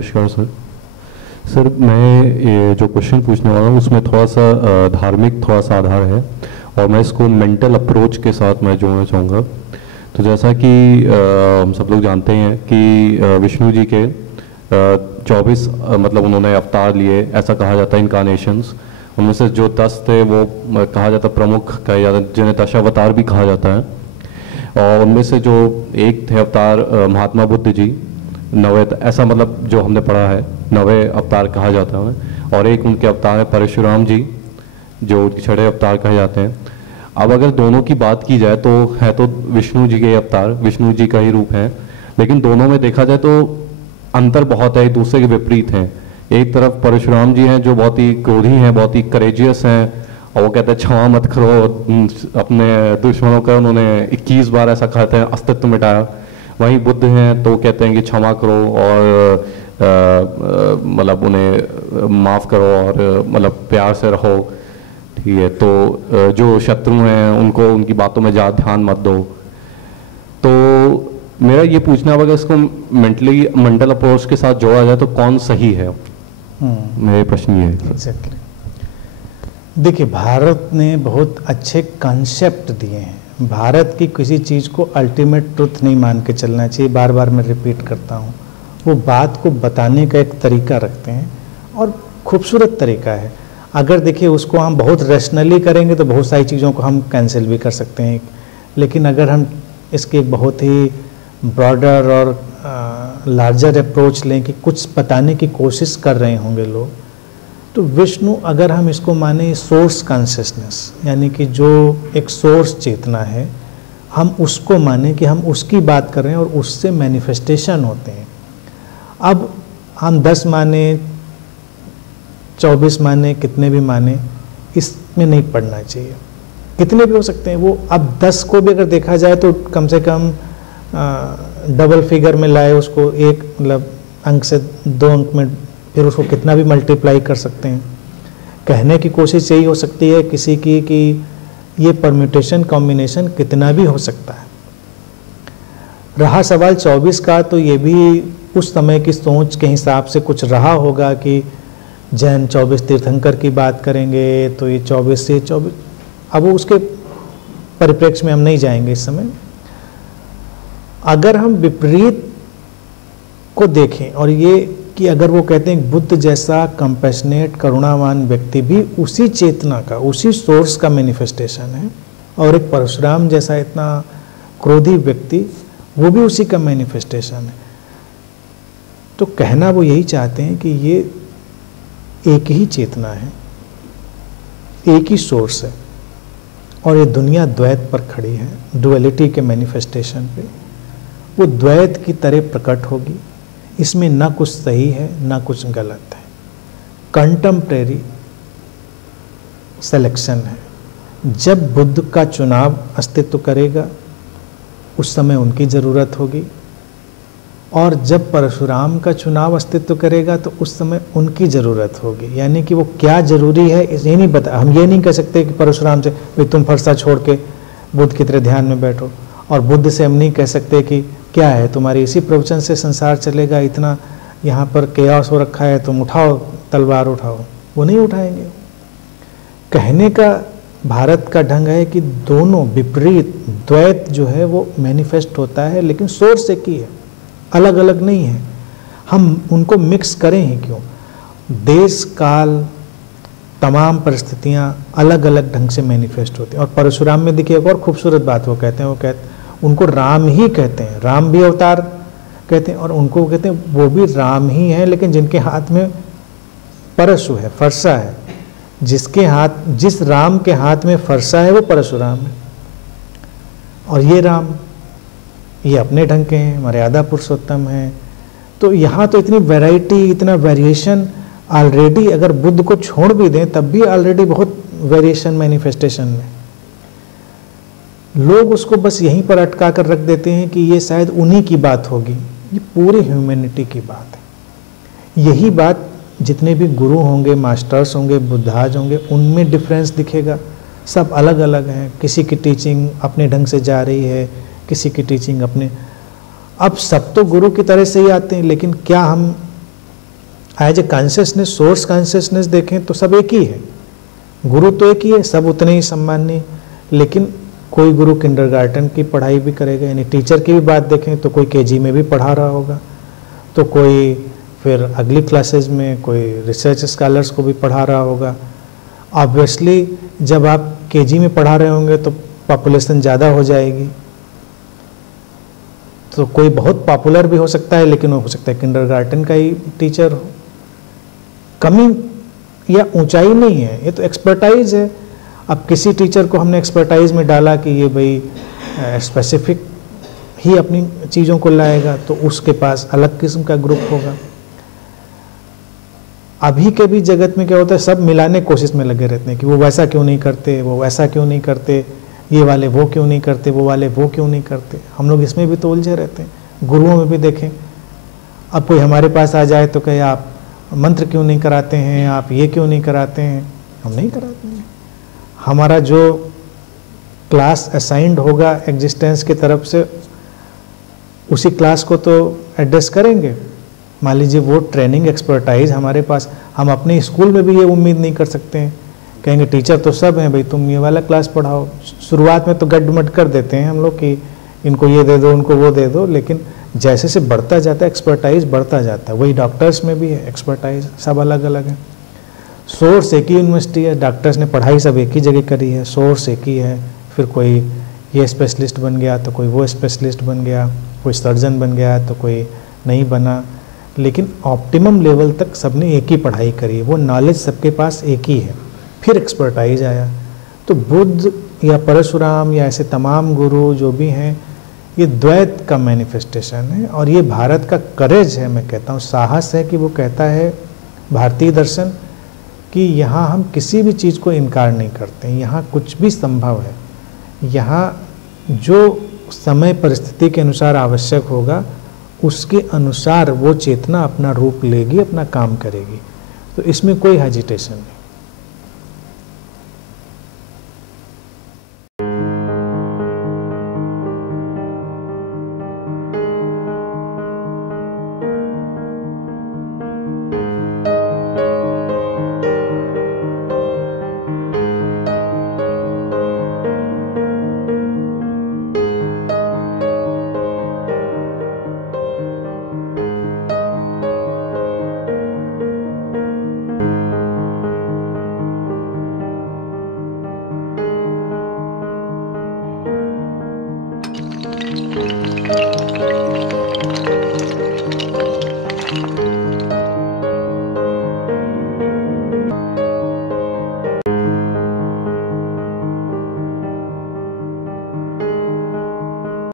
नमस्कार sir. Sir मैं ये जो क्वेश्चन पूछने वाला हूँ उसमें थोड़ा सा धार्मिक थोड़ा सा आधार है और मैं इसको मेंटल अप्रोच के साथ मैं जोड़ना चाहूँगा। तो जैसा कि हम सब लोग जानते हैं कि विष्णु जी के 24 मतलब उन्होंने अवतार लिए, ऐसा कहा जाता है इनकारनेशंस। उनमें से जो 10 थे वो कहा जाता प्रमुख कहा जाता, जिन्हें दशावतार भी कहा जाता है। और उनमें से जो एक थे अवतार महात्मा बुद्ध जी, 9वें, ऐसा मतलब जो हमने पढ़ा है 9वें अवतार कहा जाता है। और एक उनके अवतार है परशुराम जी, जो 6वें अवतार कहे जाते हैं। अब अगर दोनों की बात की जाए तो है तो विष्णु जी के अवतार, विष्णु जी का ही रूप है, लेकिन दोनों में देखा जाए तो अंतर बहुत है, एक दूसरे के विपरीत हैं। एक तरफ परशुराम जी हैं जो बहुत ही क्रोधी हैं, बहुत ही करेजियस हैं, और वो कहते हैं क्षमा मत करो, अपने दुश्मनों का उन्होंने 21 बार ऐसा कहते हैं अस्तित्व मिटाया। वहीं बुद्ध हैं तो कहते हैं कि क्षमा करो और मतलब उन्हें माफ़ करो और मतलब प्यार से रहो, ठीक है। तो जो शत्रु हैं उनको उनकी बातों में ज़्यादा ध्यान मत दो। तो मेरा ये पूछना होगा इसको मेंटल अप्रोच के साथ जोड़ा जाए तो कौन सही है? मेरे प्रश्न ये है। एग्जैक्टली। देखिए, भारत ने बहुत अच्छे कॉन्सेप्ट दिए हैं। भारत की किसी चीज़ को अल्टीमेट ट्रुथ नहीं मान के चलना चाहिए, बार बार मैं रिपीट करता हूँ। वो बात को बताने का एक तरीका रखते हैं और खूबसूरत तरीका है। अगर देखिए उसको हम बहुत रैशनली करेंगे तो बहुत सारी चीज़ों को हम कैंसिल भी कर सकते हैं, लेकिन अगर हम इसके एक बहुत ही ब्रॉडर और लार्जर अप्रोच लें कि कुछ बताने की कोशिश कर रहे होंगे लोग, तो विष्णु अगर हम इसको माने सोर्स कॉन्शियसनेस, यानी कि जो एक सोर्स चेतना है, हम उसको माने कि हम उसकी बात कर रहे हैं और उससे मैनिफेस्टेशन होते हैं। अब हम 10 माने, 24 माने, कितने भी माने, इसमें नहीं पढ़ना चाहिए। कितने भी हो सकते हैं वो। अब 10 को भी अगर देखा जाए तो कम से कम डबल फिगर में लाए उसको, एक मतलब अंक से 2 अंक में, फिर उसको कितना भी मल्टीप्लाई कर सकते हैं। कहने की कोशिश यही हो सकती है किसी की कि ये परम्यूटेशन कॉम्बिनेशन कितना भी हो सकता है। रहा सवाल 24 का, तो ये भी उस समय की सोच के हिसाब से कुछ रहा होगा कि जैन 24 तीर्थंकर की बात करेंगे तो ये 24 से 24। अब वो उसके परिप्रेक्ष्य में हम नहीं जाएंगे इस समय। अगर हम विपरीत को देखें और ये कि अगर वो कहते हैं बुद्ध जैसा कंपैशनेट करुणावान व्यक्ति भी उसी चेतना का, उसी सोर्स का मैनिफेस्टेशन है, और एक परशुराम जैसा इतना क्रोधी व्यक्ति वो भी उसी का मैनिफेस्टेशन है, तो कहना वो यही चाहते हैं कि ये एक ही चेतना है, एक ही सोर्स है, और ये दुनिया द्वैत पर खड़ी है, डुअलिटी के मैनिफेस्टेशन पे। वो द्वैत की तरह प्रकट होगी, इसमें ना कुछ सही है ना कुछ गलत है, कंटेम्परेरी सिलेक्शन है। जब बुद्ध का चुनाव अस्तित्व करेगा उस समय उनकी ज़रूरत होगी, और जब परशुराम का चुनाव अस्तित्व करेगा तो उस समय उनकी ज़रूरत होगी। यानी कि वो क्या ज़रूरी है ये नहीं बता, हम ये नहीं कह सकते कि परशुराम से भाई तुम फरसा छोड़ के बुद्ध की तरह ध्यान में बैठो, और बुद्ध से हम नहीं कह सकते कि क्या है तुम्हारी इसी प्रवचन से संसार चलेगा, इतना यहाँ पर केओस हो रखा है, तुम उठाओ तलवार उठाओ। वो नहीं उठाएंगे। कहने का भारत का ढंग है कि दोनों विपरीत द्वैत जो है वो मैनिफेस्ट होता है, लेकिन सोर्स एक ही है, अलग अलग नहीं है। हम उनको मिक्स करें ही क्यों? देश काल तमाम परिस्थितियाँ अलग अलग ढंग से मैनिफेस्ट होती हैं। और परशुराम में देखिए एक और खूबसूरत बात वो कहते हैं, उनको राम ही कहते हैं, राम भी अवतार कहते हैं, और उनको कहते हैं वो भी राम ही है, लेकिन जिनके हाथ में परशु है, फरसा है, जिसके हाथ, जिस राम के हाथ में फरसा है वो परशुराम है। और ये राम, ये अपने ढंग के हैं, मर्यादा पुरुषोत्तम हैं। तो यहाँ तो इतनी वैरायटी, इतना वेरिएशन ऑलरेडी, अगर बुद्ध को छोड़ भी दें तब भी ऑलरेडी बहुत वेरिएशन मैनिफेस्टेशन में। लोग उसको बस यहीं पर अटका कर रख देते हैं कि ये शायद उन्हीं की बात होगी। ये पूरी ह्यूमैनिटी की बात है। यही बात जितने भी गुरु होंगे, मास्टर्स होंगे, बुद्धाज होंगे, उनमें डिफरेंस दिखेगा। सब अलग अलग हैं, किसी की टीचिंग अपने ढंग से जा रही है, किसी की टीचिंग अपने। अब सब तो गुरु की तरह से ही आते हैं, लेकिन क्या हम as a consciousness, source consciousness देखें तो सब एक ही है, गुरु तो एक ही है, सब उतने ही सम्माननीय। लेकिन कोई गुरु किंडरगार्टन की पढ़ाई भी करेगा, यानी टीचर की भी बात देखें तो कोई केजी में भी पढ़ा रहा होगा, तो कोई फिर अगली क्लासेस में कोई रिसर्च स्कॉलर्स को भी पढ़ा रहा होगा। ऑब्वियसली जब आप केजी में पढ़ा रहे होंगे तो पॉपुलेशन ज़्यादा हो जाएगी, तो कोई बहुत पॉपुलर भी हो सकता है, लेकिन वो हो सकता है किंडरगार्टन का ही टीचर हो। कमी या ऊंचाई नहीं है, ये तो एक्सपर्टाइज है। अब किसी टीचर को हमने एक्सपर्टाइज में डाला कि ये भाई स्पेसिफिक ही अपनी चीज़ों को लाएगा, तो उसके पास अलग किस्म का ग्रुप होगा। अभी के भी जगत में क्या होता है, सब मिलाने कोशिश में लगे रहते हैं कि वो वैसा क्यों नहीं करते, वो वैसा क्यों नहीं करते, ये वाले वो क्यों नहीं करते, वो वाले वो क्यों नहीं करते। हम लोग इसमें भी तो उलझे रहते हैं। गुरुओं में भी देखें, अब कोई हमारे पास आ जाए तो कहे आप मंत्र क्यों नहीं कराते हैं, आप ये क्यों नहीं कराते हैं। हम नहीं कराते हैं। हमारा जो क्लास असाइंड होगा एग्जिस्टेंस की तरफ से, उसी क्लास को तो एड्रेस करेंगे। मान लीजिए वो ट्रेनिंग एक्सपर्टाइज हमारे पास, हम अपने स्कूल में भी ये उम्मीद नहीं कर सकते हैं, कहेंगे टीचर तो सब हैं भाई, तुम ये वाला क्लास पढ़ाओ। शुरुआत में तो गड्ढमड कर देते हैं हम लोग कि इनको ये दे दो, उनको वो दे दो, लेकिन जैसे से बढ़ता जाता है एक्सपर्टाइज बढ़ता जाता है। वही डॉक्टर्स में भी है एक्सपर्टाइज, सब अलग अलग है। सोर्स एक ही यूनिवर्सिटी है, डॉक्टर्स ने पढ़ाई सब एक ही जगह करी है, सोर्स एक ही है। फिर कोई ये स्पेशलिस्ट बन गया तो कोई वो स्पेशलिस्ट बन गया, कोई सर्जन बन गया तो कोई नहीं बना, लेकिन ऑप्टिमम लेवल तक सबने एक ही पढ़ाई करी है, वो नॉलेज सबके पास एक ही है। फिर एक्सपर्टाइज आया। तो बुद्ध या परशुराम या ऐसे तमाम गुरु जो भी हैं, ये द्वैत का मैनिफेस्टेशन है। और ये भारत का करेज है, मैं कहता हूँ साहस है कि वो कहता है भारतीय दर्शन कि यहाँ हम किसी भी चीज़ को इनकार नहीं करते, यहाँ कुछ भी संभव है। यहाँ जो समय परिस्थिति के अनुसार आवश्यक होगा उसके अनुसार वो चेतना अपना रूप लेगी, अपना काम करेगी। तो इसमें कोई हेजिटेशन नहीं।